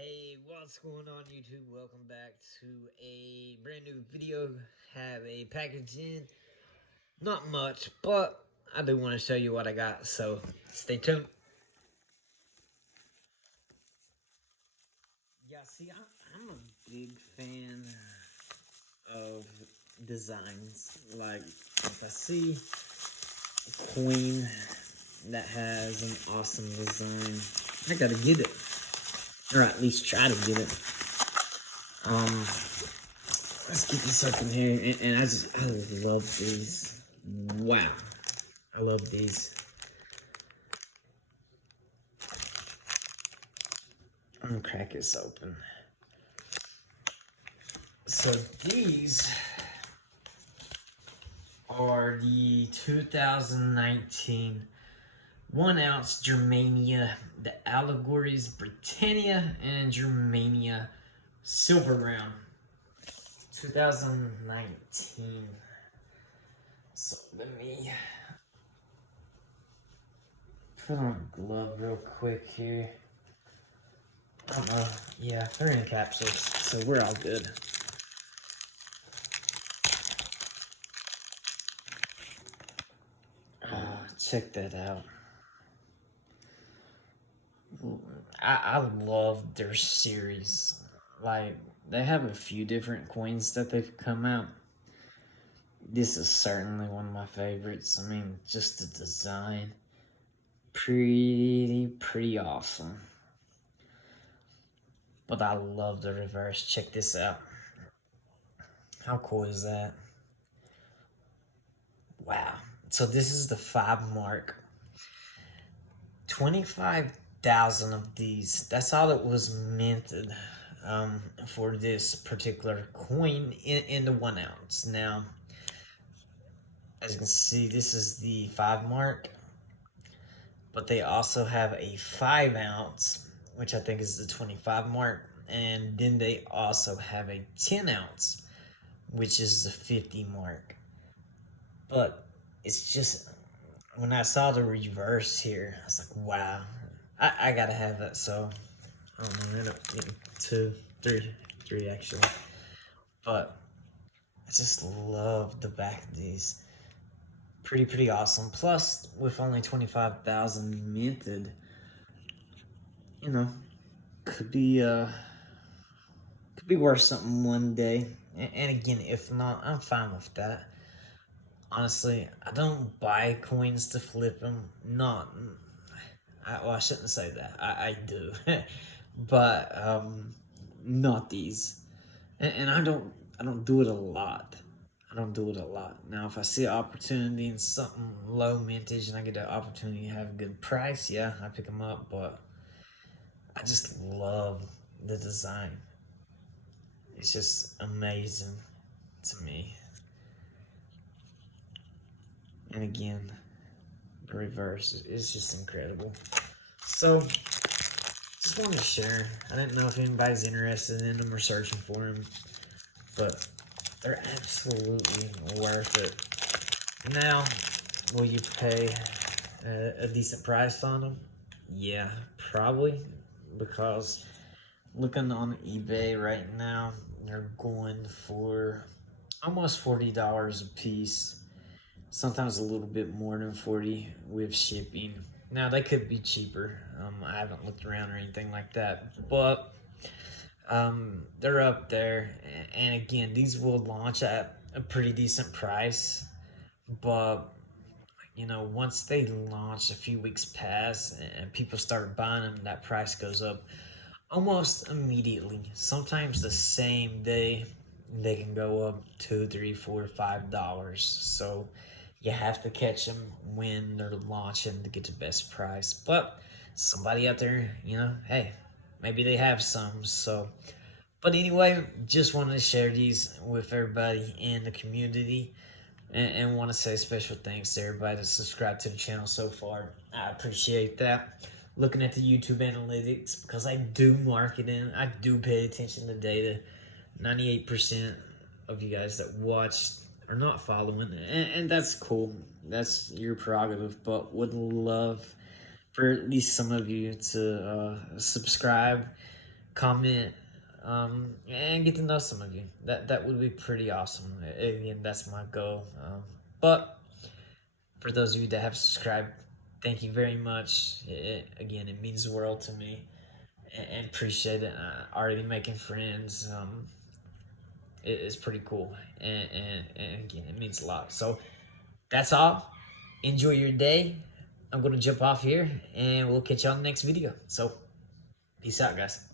Hey, what's going on YouTube? Welcome back to a brand new video. Have a package in. Not much, but I do want to show you what I got, so stay tuned. Yeah, see, I'm a big fan of designs. Like, if I see a coin that has an awesome design, I gotta get it. Or at least try to get it. Let's get this up in here, and I love these. Wow, I love these. I'm gonna crack this open. So these are the 2019 1oz Germania, the Allegories Britannia and Germania Silver Round. 2019. So let me put on a glove real quick here. I don't know. Yeah, they're in capsules, so we're all good. Check that out. I love their series. Like, they have a few different coins that they've come out. This is certainly one of my favorites. I mean, just the design. Pretty awesome. But I love the reverse. Check this out. How cool is that? Wow. So this is the 5 mark. 25,000 of these. That's all it was minted for this particular coin in the 1oz. Now, as you can see, this is the 5 mark, but they also have a 5 ounce, which I think is the 25 mark, and then they also have a 10 ounce, which is the 50 mark. But it's just, when I saw the reverse here, I was like, wow, I gotta have that. So I don't know, I end up getting three actually. But I just love the back of these. Pretty awesome. Plus, with only 25,000 minted, you know, could be worth something one day. And again, if not, I'm fine with that. Honestly, I don't buy coins to flip them. Well, I shouldn't say that. I do, but not these. And I don't do it a lot. I don't do it a lot. Now, if I see an opportunity in something low mintage and I get the opportunity to have a good price, yeah, I pick them up. But I just love the design. It's just amazing to me. And again, the reverse is just incredible. So, just wanted to share. I didn't know if anybody's interested in them or searching for them, but they're absolutely worth it. Now, will you pay a decent price on them? Yeah, probably, because looking on eBay right now, they're going for almost $40 a piece. Sometimes a little bit more than 40 with shipping. Now, they could be cheaper. I haven't looked around or anything like that, but they're up there. And again, these will launch at a pretty decent price, but you know, once they launch, a few weeks pass and people start buying them, that price goes up almost immediately. Sometimes the same day they can go up $2, $3, $4, $5. So you have to catch them when they're launching to get the best price. But somebody out there, you know, hey, maybe they have some. So, but anyway, just wanted to share these with everybody in the community, and want to say special thanks to everybody that subscribed to the channel so far. I appreciate that. Looking at the YouTube analytics, because I do marketing, I do pay attention to data. 98% of you guys that watched are not following, and that's cool. That's your prerogative, but would love for at least some of you to subscribe comment, and get to know some of you. That would be pretty awesome. Again, that's my goal. But for those of you that have subscribed, thank you very much. Again, it means the world to me, and appreciate it. Already making friends. It's pretty cool, and again, it means a lot. So that's all. Enjoy your day. I'm gonna jump off here, and we'll catch you on the next video. So, peace out, guys.